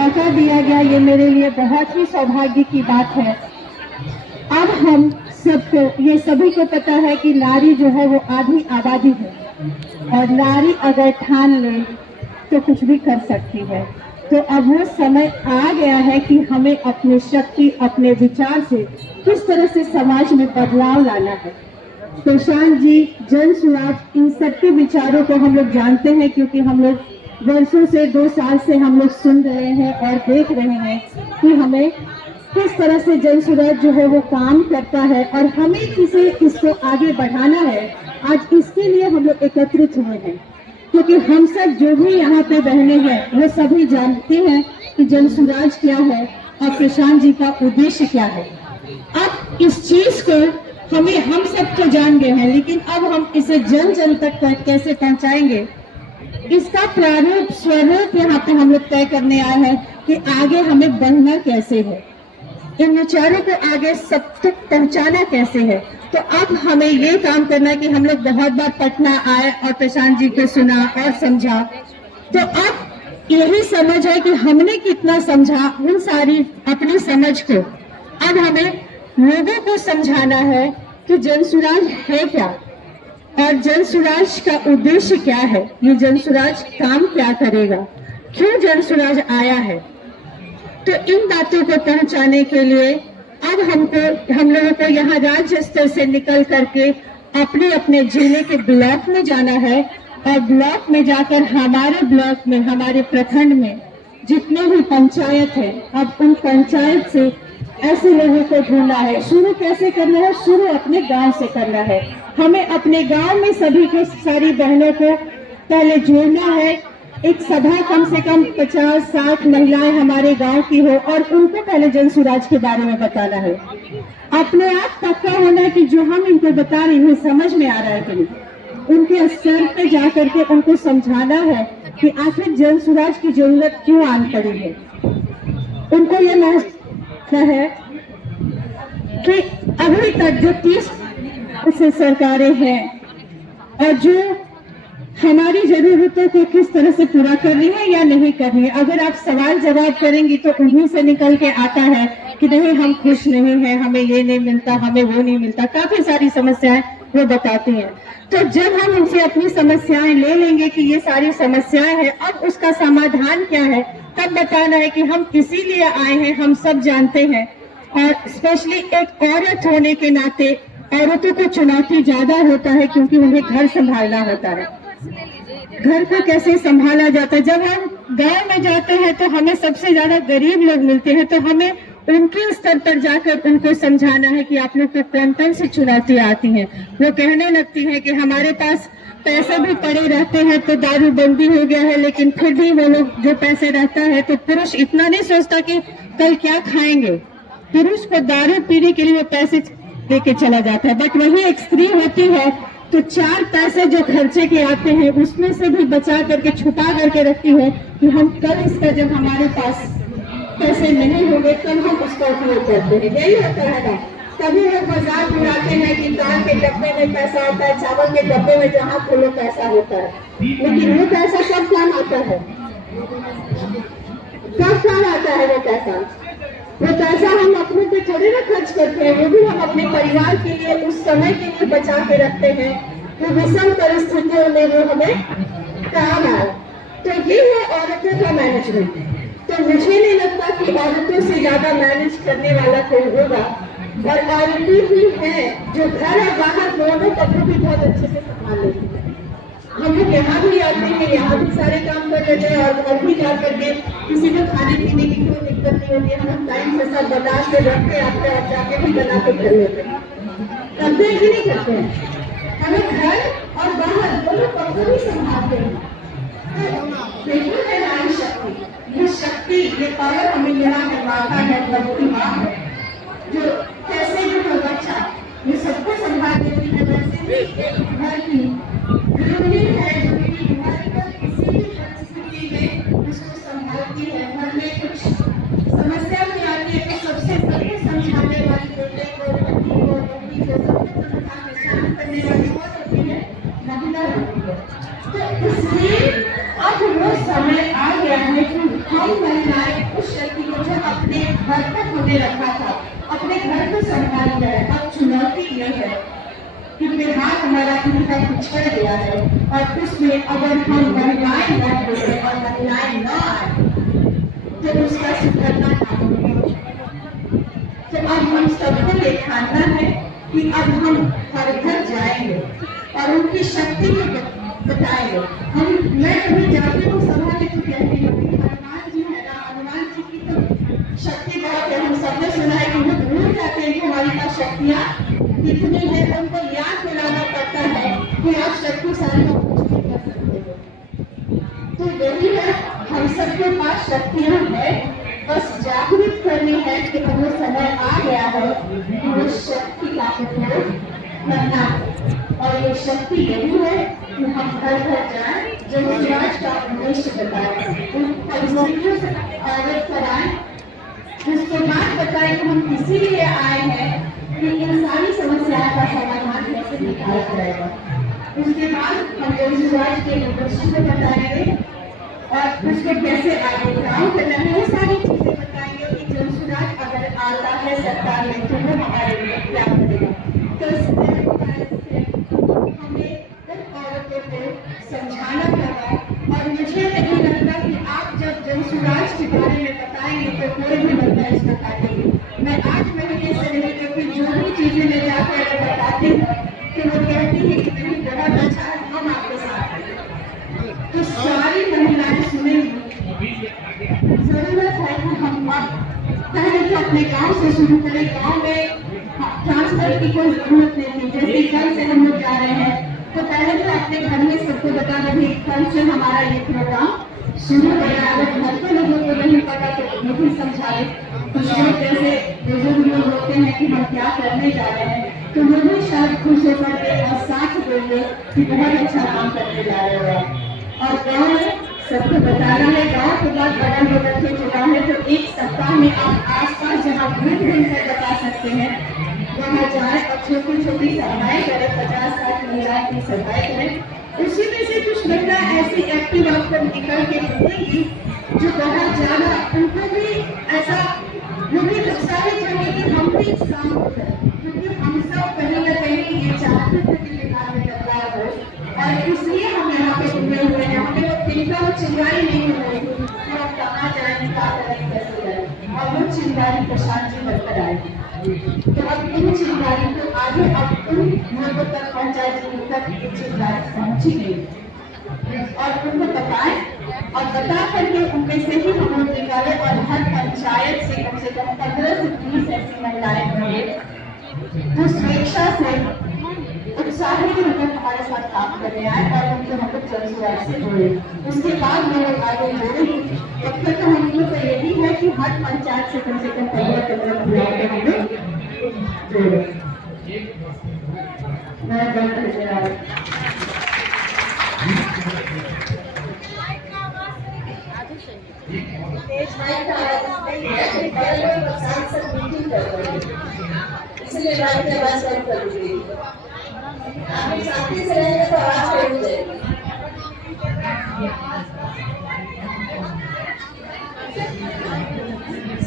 मौका दिया गया, ये मेरे लिए बहुत ही सौभाग्य की बात है। अब हम सबको, ये सभी को पता है कि नारी जो है वो आधी आबादी है और नारी अगर ठान ले तो कुछ भी कर सकती है। तो अब वो समय आ गया है कि हमें अपनी शक्ति, अपने विचार से किस तरह से समाज में बदलाव लाना है। प्रशांत जी, जन सुराज, इन सबके विचारों को हम लोग जानते हैं क्योंकि हम लोग वर्षों से, 2 साल से हम लोग सुन रहे हैं और देख रहे हैं कि हमें किस तरह से जन सुराज जो है वो काम करता है और हमें किसे इसको आगे बढ़ाना है। आज इसके लिए हम लोग एकत्रित हुए हैं क्योंकि हम सब जो भी यहाँ पे बहने हैं वो सभी जानते हैं कि जन सुराज क्या है और प्रशांत जी का उद्देश्य क्या है। अब इस चीज को हम सब तो जान गए हैं, लेकिन अब हम इसे जन जन तक कैसे पहुंचाएंगे, इसका प्रारूप स्वरूप यहाँ पे हम लोग तय करने आए हैं कि आगे हमें बढ़ना कैसे है, इन विचारों को आगे सब तक पहुंचाना कैसे है। तो अब हमें ये काम करना है कि हम लोग बहुत बार पटना आए और प्रशांत जी को सुना और समझा, तो अब यही समझ है कि हमने कितना समझा, उन सारी अपनी समझ को अब हमें लोगों को समझाना है कि जन सुराज है क्या और जन सुराज का उद्देश्य क्या है, ये जन सुराज काम क्या करेगा, क्यों जन सुराज आया है। तो इन बातों को पहुंचाने के लिए अब हम लोगों को यहाँ राज्य स्तर से निकल करके अपने अपने जिले के ब्लॉक में जाना है और ब्लॉक में जाकर हमारे ब्लॉक में, हमारे प्रखंड में जितने भी पंचायत है, अब उन पंचायत से ऐसे लोगों को ढूंढना है। शुरू कैसे करना है? शुरू अपने गांव से करना है। हमें अपने गांव में सभी को, सारी बहनों को पहले जोड़ना है। एक सभा कम से कम 50-60 महिलाएं हमारे गांव की हो और उनको पहले जन सुराज के बारे में बताना है। अपने आप पक्का होना है कि जो हम इनको बता रहे हैं समझ में आ रहा है कि नहीं। उनके स्तर पे जाकर के उनको समझाना है कि आखिर जन सुराज की जरूरत क्यों आन पड़ी है। उनको ये महसूस है कि अभी तक जो 30 से सरकारें हैं और जो हमारी जरूरतों को किस तरह से पूरा कर रही है या नहीं कर रही है, अगर आप सवाल जवाब करेंगी तो उन्हीं से निकल के आता है कि नहीं, हम खुश नहीं हैं, हमें ये नहीं मिलता, हमें वो नहीं मिलता, काफी सारी समस्याएं वो बताती हैं। तो जब हम उनसे अपनी समस्याएं ले लेंगे कि ये सारी समस्याएं हैं, अब उसका समाधान क्या है, तब बताना है कि हम इसीलिए आए हैं, हम सब जानते हैं। और स्पेशली एक औरत होने के नाते औरतों को चुनौती ज्यादा होता है क्योंकि उन्हें घर संभालना होता है। घर को कैसे संभाला जाता है, जब हम गांव में जाते हैं तो हमें सबसे ज्यादा गरीब लोग मिलते हैं, तो हमें उनके स्तर पर जाकर उनको समझाना है कि आप लोग को कौन कौन सी चुनौतियां आती हैं। वो कहने लगती है कि हमारे पास पैसे भी पड़े रहते हैं, तो दारू बंदी हो गया है, लेकिन फिर भी वो लोग जो पैसे रहता है, तो पुरुष इतना नहीं सोचता कि कल क्या खाएंगे, पुरुष को दारू पीने के लिए वो पैसे लेके चला जाता है। बट वही एक स्त्री होती है तो 4 पैसे जो खर्चे के आते हैं उसमें से भी बचा करके, छुपा करके रखती है कि हम कल इसका, जब हमारे पास पैसे नहीं होंगे तब हम उसका उपयोग करते हैं। यही होता है ना। तभी लोग मजाक उड़ाते हैं कि दाल के डब्बे में पैसा होता है, चावल के डब्बे में जहाँ खोलो पैसा होता है, लेकिन वो पैसा कब काम आता है, कब काम आता है वो पैसा? वो पैसा हम अपने पे थोड़ी ना खर्च करते हैं, वो भी हम अपने परिवार के लिए, उस समय के लिए बचा के रखते हैं, तो विषम परिस्थितियों में वो हमें काम आए। तो ये है औरतों का मैनेजमेंट। तो मुझे नहीं लगता कि औरतों से ज्यादा मैनेज करने वाला कोई होगा, और औरतें ही हैं जो घर और बाहर दोनों पक्षों भी बहुत अच्छे से संभाल लेती है। हम लोग यहाँ भी आते हैं, यहाँ भी सारे काम कर लेते हैं और घर भी जा करके किसी को खाने पीने की कोई दिक्कत नहीं होती है, हम टाइम से सब बना के रख के आते हैं और जाके भी बना के कर लेते हैं। करते हैं कि नहीं करते हैं? हमें घर और बाहर दोनों पक्षों भी संभालते हैं। देखो है नारी शक्ति, ये शक्ति, ये पावर हमें यहाँ निर्माता है, प्रभु माँ है, जो कैसे जो बच्चा ये सबको संभाल देती है, वैसे भी एक घर की गृहिणी है जो कि घर पर किसी भी परिस्थिति में उसको संभालती है। घर में कुछ समस्या भी आती है तो सबसे पहले समझाने वाली, बेटे को, पति को, पति को, सबको समझा के शांत करने वाली कौन होती है? महिला होती है। तो इसलिए अब वो समय आ गया है कि हम महिलाएं पुरुष शक्ति को जो अपने घर तक होने रखा था, अपने घर को संभाल रहा है। अब चुनौती ये है कि बिहार हमारा इनका पिछड़ गया है और उसमें अगर हम महिलाएं न बोले और महिलाएं न आए तो उसका सुधरना नामुमकिन है। तो अब हम सबको ये ठानना है कि अब हम हर घर जाएंगे और उनकी शक्ति को बताएंगे। मैं कभी जाती हूँ सभा में तो कहती हूँ हनुमान जी है ना, हनुमान जी की तो शक्ति बहुत है। हम सबने सुना है कि वो भूल जाते हैं कि हमारी पास शक्तियाँ कितनी है, उनको याद दिलाना पड़ता है कि आप शक्तिशाली हो, कुछ भी कर सकते हो। तो यही है, हम सबके पास शक्तियाँ है, बस जागृत करनी है कि अब वो समय आ गया है कि वो शक्ति का उपयोग करना है। और ये शक्ति यही है कि हम घर घर जाएं, जो समाज का उद्देश्य बताएं, उन परिस्थितियों से अवगत कराएं, उसके बाद बताएं कि हम इसीलिए आए हैं कि इन सारी समस्याओं का समाधान कैसे निकाला जाएगा। उसके बाद हम समाज के उद्देश्य को बताएंगे और उसको कैसे आगे काम करना है, वो सारी चीजें बताएंगे कि जन सुराज अगर आता है सरकार में तो वो हमारे लिए क्या करेगा। तो हमें उन औरतों को समझाना होगा और मुझे नहीं लगता कि आप जब जन सुराज के बारे में बताएंगे तो कोई भी बंदा इसको काटेगी। मैं 8 महीने से नहीं, क्योंकि जो भी चीजें मैं जाकर बताती हूँ कि वो कहती है कि नहीं बहुत अच्छा है, हम आपके साथ हैं। तो सारी महिलाएं सुनेंगी। जरूरत है कि हम पहले तो अपने गांव से शुरू करें। गांव में ट्रांसफर की कोई जरूरत नहीं थी। जैसे कल से हम लोग जा रहे हैं तो पहले तो अपने घर में सबको बता दें कल से हमारा ये प्रोग्राम शुरू हो रहा है। अगर घर के लोगों को नहीं पता तो उन्हें भी समझाए। तो जैसे बुजुर्ग लोग होते हैं कि हम क्या करने जा रहे हैं, तो वो भी शायद खुश होकर के और साथ बोलिए कि बहुत अच्छा काम करने जा रहे हो। और गाँव में सबको बताना है, गाँव के बाद बड़ा बदल के चुका है तो एक सप्ताह में आप आसपास जहाँ घूम घूम कर बता सकते हैं वहाँ जाए और छोटी छोटी सभाएं करें, 50-60 महिलाएं की सभाएं करें। उसी में से कुछ महिला ऐसी एक्टिव आपको निकल के मिलेगी जो बहुत ज्यादा उनको भी ऐसा वो भी उत्साहित होंगे कि हम भी इस काम को करें, क्योंकि हम सब कहीं न कहीं ये चाहते थे कि बिहार में बदलाव हो और इसलिए हम यहाँ पे जुड़े हुए हैं। हमें वो चिंता चिंगारी नहीं हो रही कि हम कहाँ जाएंगे, क्या करें, कैसे करें, और वो चिंगारी प्रशांत जी बनकर आएगी। तो अब इन चिंगारी को आगे अब उन लोगों तक पहुँचाए जिन तक ये चिंगारी पहुँची नहीं और उनको बताएं और बता करके उनमें से ही हम लोग निकाले और हर पंचायत से कम 15 से 20 ऐसी महिलाएं होंगे जो स्वेच्छा से उत्साहित होकर हमारे साथ काम करने आए और उनको हम लोग जन सुराज से जोड़े। उसके बाद हम लोग आगे जोड़ेंगे। तब तक तो हम लोग का यही है कि हर पंचायत से कम 15 महिलाओं को हम लोग जोड़े। मैं धन्यवाद। इसलिए बात की आवाज कम कर दीजिए। आप शांति से रहेंगे तो आवाज कम हो जाएगी।